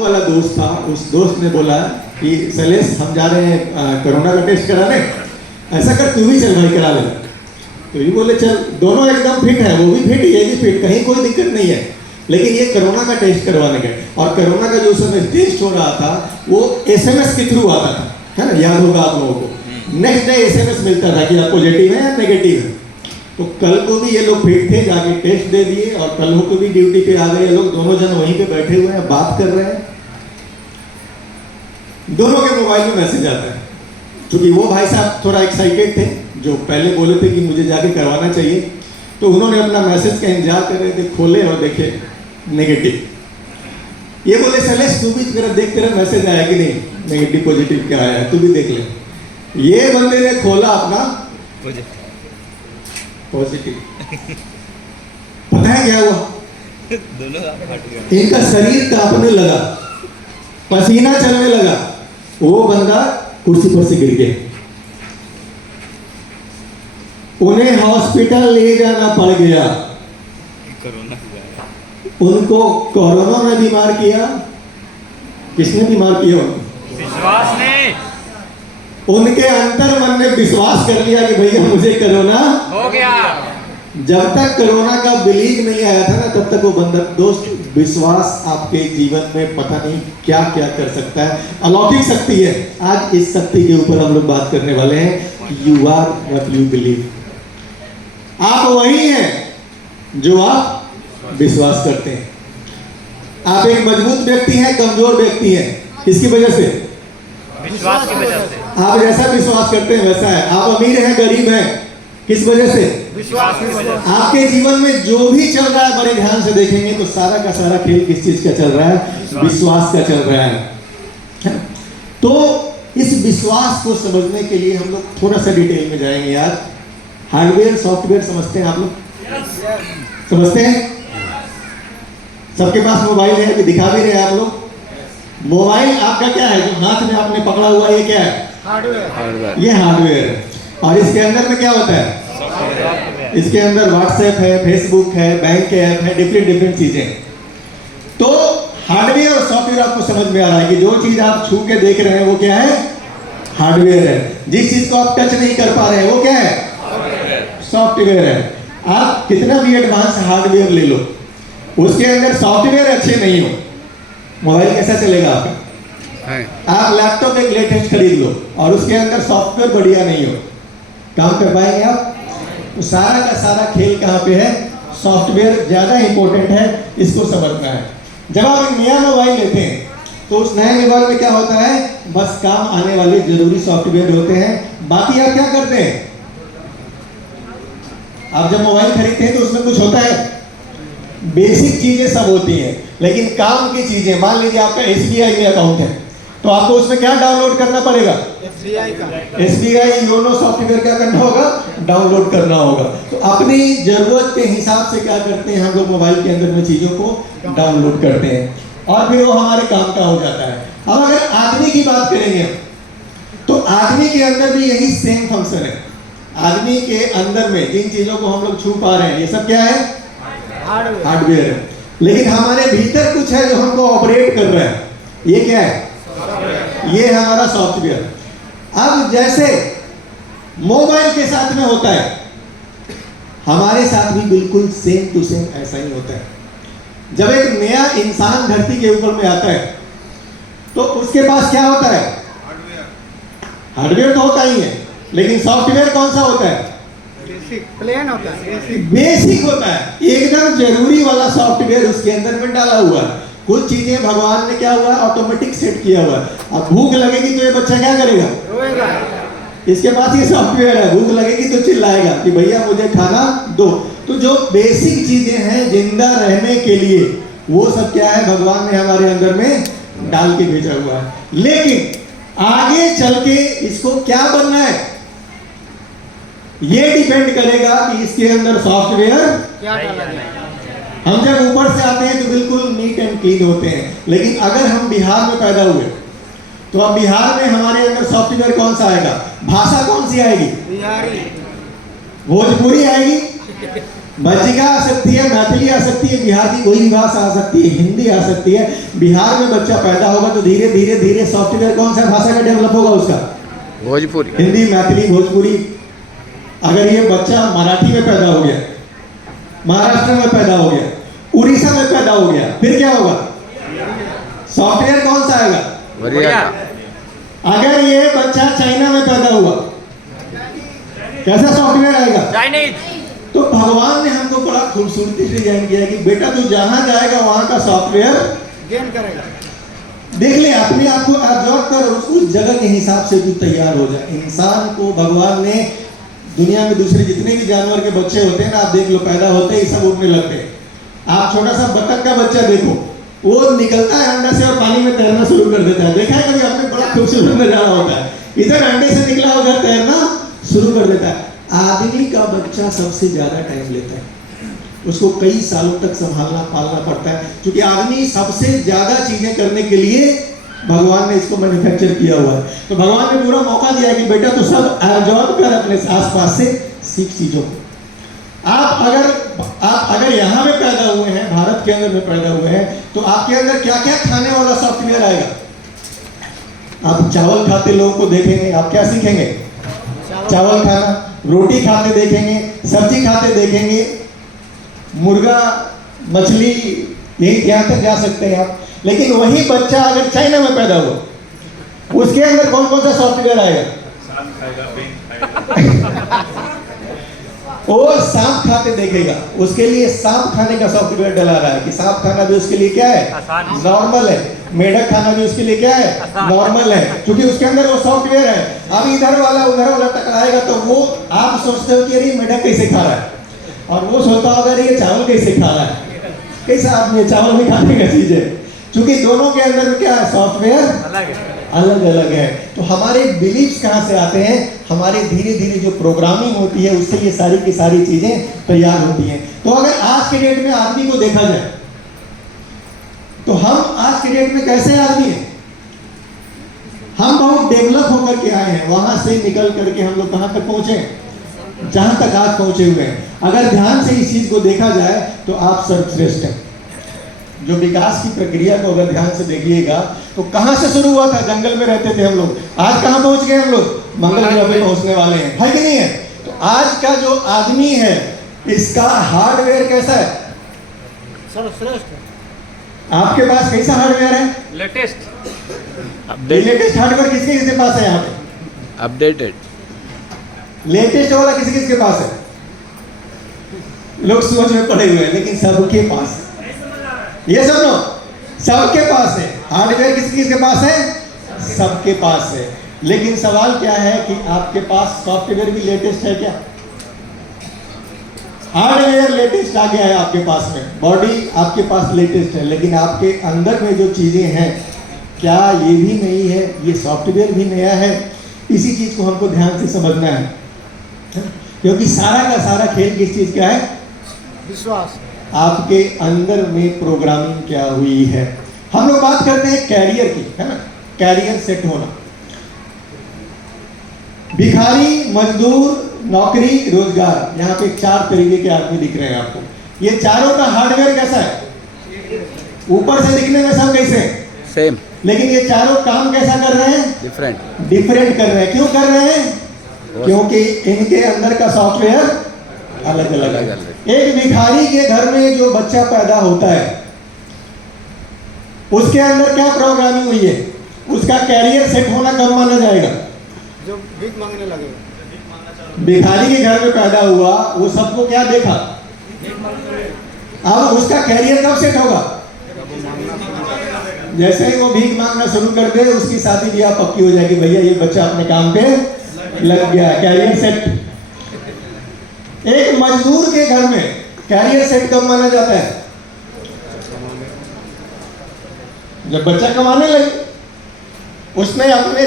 वाला दोस्त था, उस दोस्त ने बोला कि शैलेश हम जा रहे हैं कोरोना का टेस्ट कराने, ऐसा कर तू भी चल भाई करा ले। तो ये बोले चल, दोनों एकदम फिट है, वो भी फिट ये भी फिट, कहीं कोई दिक्कत नहीं है। लेकिन ये कोरोना का टेस्ट करवाने गए और कोरोना का जो समय टेस्ट हो रहा था वो एसएमएस के थ्रू आता था, है ना, याद होगा आप लोगों को। नेक्स्ट डे एसएमएस मिलता था कि आप पॉजिटिव है या नेगेटिव है। तो कल को भी ये लोग फिट थे, जाके टेस्ट दे दिए और कल को भी ड्यूटी पे आ गए। ये लोग दोनों जन वहीं पे बैठे हुए हैं, बात कर रहे हैं, दोनों के मोबाइल में मैसेज आता है। क्योंकि वो भाई साहब थोड़ा एक्साइटेड थे, जो पहले बोले थे कि मुझे जाके करवाना चाहिए, तो उन्होंने अपना मैसेज का इंतजार कर रहे थे, खोले और देखे नेगेटिव। ये बोले शैलेश तू भी तेरा देख, तेरा मैसेज आया कि नहीं, नेगेटिव पॉजिटिव क्या आया है, तू भी देख ले। ये बंदे ने खोला अपना पॉजिटिव। पता है क्या हुआ? इनका शरीर कांपने लगा, पसीना चलने लगा, वो बंदा कुर्सी पर से गिर गया। उन्हें हॉस्पिटल ले जाना पड़ गया। उनको कोरोना ने बीमार किया। किसने बीमार किया? विश्वास ने। उनके अंतर मन ने विश्वास कर लिया कि भैया मुझे कोरोना हो गया। जब तक कोरोना का बिलीव नहीं आया था ना, तब तक वो बंदा, दोस्त, विश्वास आपके जीवन में पता नहीं क्या क्या कर सकता है, अलौकिक शक्ति है। आज इस शक्ति के ऊपर हम लोग बात करने वाले हैं कि you are what you believe. आप वही हैं जो आप विश्वास करते हैं। आप एक मजबूत व्यक्ति हैं, कमजोर व्यक्ति हैं, किसकी वजह से? विश्वास की वजह से। आप जैसा विश्वास करते हैं वैसा है। आप अमीर हैं, गरीब हैं, किस वजह से? विश्वास की वजह से। आपके जीवन में जो भी चल रहा है, बड़े ध्यान से देखेंगे तो सारा का सारा खेल किस चीज का चल रहा है? विश्वास का चल रहा है। तो इस विश्वास को समझने के लिए हम लोग थोड़ा सा डिटेल में जाएंगे। यार, हार्डवेयर सॉफ्टवेयर समझते हैं आप लोग? समझते हैं? सबके पास मोबाइल है, कि दिखा भी रहे हैं आप लोग? मोबाइल आपका क्या है जो हाथ में आपने पकड़ा हुआ, ये क्या है? हार्डवेयर। ये हार्डवेयर है। और इसके अंदर में क्या होता है? इसके अंदर व्हाट्सएप है, फेसबुक है, बैंक के ऐप है, डिफरेंट चीजें। तो हार्डवेयर और सॉफ्टवेयर आपको समझ में आ रहा है कि जो चीज आप छू के देख रहे हैं वो क्या है? हार्डवेयर है। जिस चीज को आप टच नहीं कर पा रहे हैं वो क्या है? सॉफ्टवेयर है। आप कितना भी एडवांस हार्डवेयर ले लो, उसके अंदर सॉफ्टवेयर अच्छे नहीं हो, मोबाइल कैसा चलेगा आपका? आप लैपटॉप एक लेटेस्ट खरीद लो और उसके अंदर सॉफ्टवेयर बढ़िया नहीं हो, काम कर पाएंगे आप? तो सारा का सारा खेल कहाँ पे है? सॉफ्टवेयर ज्यादा इंपॉर्टेंट है, इसको समझना है। जब आप एक नया मोबाइल लेते हैं तो उस नए मोबाइल में क्या होता है? बस काम आने वाले जरूरी सॉफ्टवेयर होते हैं। बाकी आप क्या करते हैं? आप जब मोबाइल खरीदते हैं तो उसमें कुछ होता है, बेसिक चीजें सब होती हैं, लेकिन काम की चीजें, मान लीजिए आपका एसबीआई में अकाउंट है तो आपको उसमें क्या डाउनलोड करना पड़ेगा? एसबीआई योनो सॉफ्टवेयर क्या करना होगा? डाउनलोड करना होगा। तो अपनी जरूरत के हिसाब से क्या करते हैं हम लोग? मोबाइल के अंदर में चीजों को डाउनलोड करते हैं और फिर वो हमारे काम का हो जाता है। अब अगर आदमी की बात करेंगे तो आदमी के अंदर भी यही सेम फंक्शन है। आदमी के अंदर में जिन चीजों को हम लोग छू पा रहे हैं, ये सब क्या है? हार्डवेयर है। लेकिन हमारे भीतर कुछ है जो हमको ऑपरेट कर रहा है, ये क्या है? ये है हमारा सॉफ्टवेयर। अब जैसे मोबाइल के साथ में होता है, हमारे साथ भी बिल्कुल सेम टू सेम ऐसा ही होता है। जब एक नया इंसान धरती के ऊपर में आता है तो उसके पास क्या होता है? हार्डवेयर तो होता ही है, लेकिन सॉफ्टवेयर कौन सा होता है? प्लेन होता है, बेसिक होता है, एकदम जरूरी वाला सॉफ्टवेयर उसके अंदर में डाला हुआ है। कुछ चीजें भगवान ने क्या हुआ? ऑटोमेटिक सेट किया हुआ है। अब भूख लगेगी तो ये बच्चा क्या करेगा? रोएगा। इसके पास ये सॉफ्टवेयर है, भूख लगेगी तो चिल्लाएगा कि भैया मुझे खाना दो। तो जो बेसिक चीजें हैं जिंदा रहने के लिए, वो सब क्या है? भगवान ने हमारे अंदर में डाल के भेजा हुआ है। लेकिन आगे चल के इसको क्या बनना है, ये डिपेंड करेगा कि इसके अंदर सॉफ्टवेयर क्या डाला है। हम जब ऊपर से आते हैं तो बिल्कुल नीट एंड क्लीन होते हैं, लेकिन अगर हम बिहार में पैदा हुए तो अब बिहार में हमारे अंदर सॉफ्टवेयर कौन सा आएगा? भाषा कौन सी आएगी? बिहारी। भोजपुरी आएगी, बज्जिका आ सकती है, मैथिली आ सकती है, बिहार की कोई भी भाषा आ सकती है, हिंदी आ सकती है। बिहार में बच्चा पैदा होगा तो धीरे धीरे धीरे सॉफ्टवेयर कौन सा भाषा का डेवलप होगा उसका? भोजपुरी। हिंदी, मैथिली, भोजपुरी। अगर ये बच्चा मराठी में पैदा हो गया, महाराष्ट्र में पैदा हो गया, उड़ीसा में पैदा हो गया, फिर क्या होगा? सॉफ्टवेयर कौन सा आएगा? बढ़िया। अगर ये बच्चा चाइना में पैदा हुआ, कैसा सॉफ्टवेयर आएगा? चाइनीज। तो भगवान ने हमको बड़ा खूबसूरती से डिजाइन किया कि बेटा तू जहां जाएगा वहां का सॉफ्टवेयर गेन करेगा। देख ले, अपने आप को एब्जॉर्ब कर, उस जगह के हिसाब से तू तैयार हो जाए। इंसान को भगवान ने दुनिया में दूसरे जितने भी जानवर के बच्चे होते हैं ना, आप देख लो, पैदा होते ही सब उड़ने लगते हैं। आप छोटा सा बतख का बच्चा देखो, वो निकलता है अंडा से और पानी में तैरना शुरू कर देता है। देखा है कभी आपने? बड़ा खूबसूरत नजारा होता है। इधर अंडे से निकला उधर तैरना शुरू कर देता है। आदमी का बच्चा सबसे ज्यादा टाइम लेता है, उसको कई सालों तक संभालना पालना पड़ता है, क्योंकि आदमी सबसे ज्यादा चीजें करने के लिए भगवान ने इसको मैन्युफैक्चर किया हुआ है। तो भगवान ने पूरा मौका दिया कि बेटा तू सब एब्जॉर्ब कर, अपने आसपास से सीख चीजों को। आप अगर यहाँ में पैदा हुए हैं, भारत के अंदर में पैदा हुए हैं, तो आपके अंदर क्या क्या खाने वाला सॉफ्टवेयर आएगा? आप चावल खाते लोगों को देखेंगे, आप क्या सीखेंगे? चावल खाना। रोटी खाते देखेंगे, सब्जी खाते देखेंगे, मुर्गा, मछली, यही यहाँ तक जा सकते हैं आप। लेकिन वही बच्चा अगर चाइना में पैदा हुआ, उसके अंदर कौन कौन सा सॉफ्टवेयर आएगा? वो सांप खाते देखेगा, उसके लिए सांप खाने का सॉफ्टवेयर डला रहा है कि सांप खाना भी उसके लिए क्या है? नॉर्मल है। मेढक खाना भी उसके लिए क्या है? नॉर्मल है, क्योंकि उसके अंदर वो सॉफ्टवेयर है। अब इधर वाला उधर वाला टकराएगा तो वो आप सोचते हो कि अरे मेढक कैसे खा रहा है, और वो सोचता होगा ये चावल कैसे खा रहा है। कैसा आदमी चावल भी खाने का चीज है, क्योंकि दोनों के अंदर क्या है? सॉफ्टवेयर अलग अलग है। तो हमारे बिलीव्स कहाँ से आते हैं? हमारे धीरे धीरे जो प्रोग्रामिंग होती है उससे ये सारी की सारी चीजें तैयार होती हैं। तो अगर आज के डेट में आदमी को देखा जाए तो हम आज के डेट में कैसे आदमी हैं? हम बहुत डेवलप होकर के आए हैं, वहां से निकल करके हम लोग कहां तक पहुंचे? जहां तक आज पहुंचे हुए हैं। अगर ध्यान से इस चीज को देखा जाए तो आप सर्वश्रेष्ठ हैं। जो विकास की प्रक्रिया को अगर ध्यान से देखिएगा तो कहां से शुरू हुआ था? जंगल में रहते थे हम लोग, आज कहां पहुंच गए हम लोग? मंगल ग्रह पे पहुंचने वाले हैं, है कि नहीं है? तो आज का जो आदमी है, इसका हार्डवेयर कैसा है? सर्वश्रेष्ठ। आपके पास कैसा हार्डवेयर है? लेटेस्ट। लेटेस्ट हार्डवेयर किसके किसके पास है? यहाँ पे अपडेटेड। लेटेस्ट वाला किसी किसके पास है? लोग सोच में पड़े हुए हैं, लेकिन सबके पास है। ये सुनो, सबके पास है हार्डवेयर। किसी किसके पास है? सबके पास है। लेकिन सवाल क्या है कि आपके पास सॉफ्टवेयर भी लेटेस्ट है क्या? हार्डवेयर लेटेस्ट आ गया है आपके पास में, बॉडी आपके पास लेटेस्ट है, लेकिन आपके अंदर में जो चीजें हैं क्या ये भी नई है? ये सॉफ्टवेयर भी नया है? इसी चीज को हमको ध्यान से समझना है, क्योंकि सारा का सारा खेल किस चीज का है? विश्वास। आपके अंदर में प्रोग्रामिंग क्या हुई है। हम लोग बात करते हैं कैरियर की, है ना? कैरियर सेट होना। भिखारी, मजदूर, नौकरी, रोजगार, यहाँ पे 4 तरीके के आदमी दिख रहे हैं आपको। ये चारों का हार्डवेयर कैसा है? ऊपर से दिखने में सब कैसे हैं? सेम, लेकिन ये चारों काम कैसा कर रहे हैं? डिफरेंट कर रहे हैं। क्यों कर रहे हैं? क्योंकि इनके अंदर का सॉफ्टवेयर अलग अलग है। एक भिखारी के घर में जो बच्चा पैदा होता है, उसके अंदर क्या प्रोग्रामिंग हुई है? उसका कैरियर सेट होना कब माना जाएगा? जो भीख मांगने लगेगा। भिखारी के घर में पैदा हुआ, वो सबको क्या देखा? अब उसका कैरियर कब सेट होगा? जैसे ही वो भीख मांगना शुरू कर दे, उसकी शादी ब्याह पक्की हो जाएगी। भैया ये बच्चा अपने काम पे लग गया, कैरियर सेट। एक मजदूर के घर में कैरियर सेट कब माना जाता है? जब बच्चा कमाने लगे, उसने अपने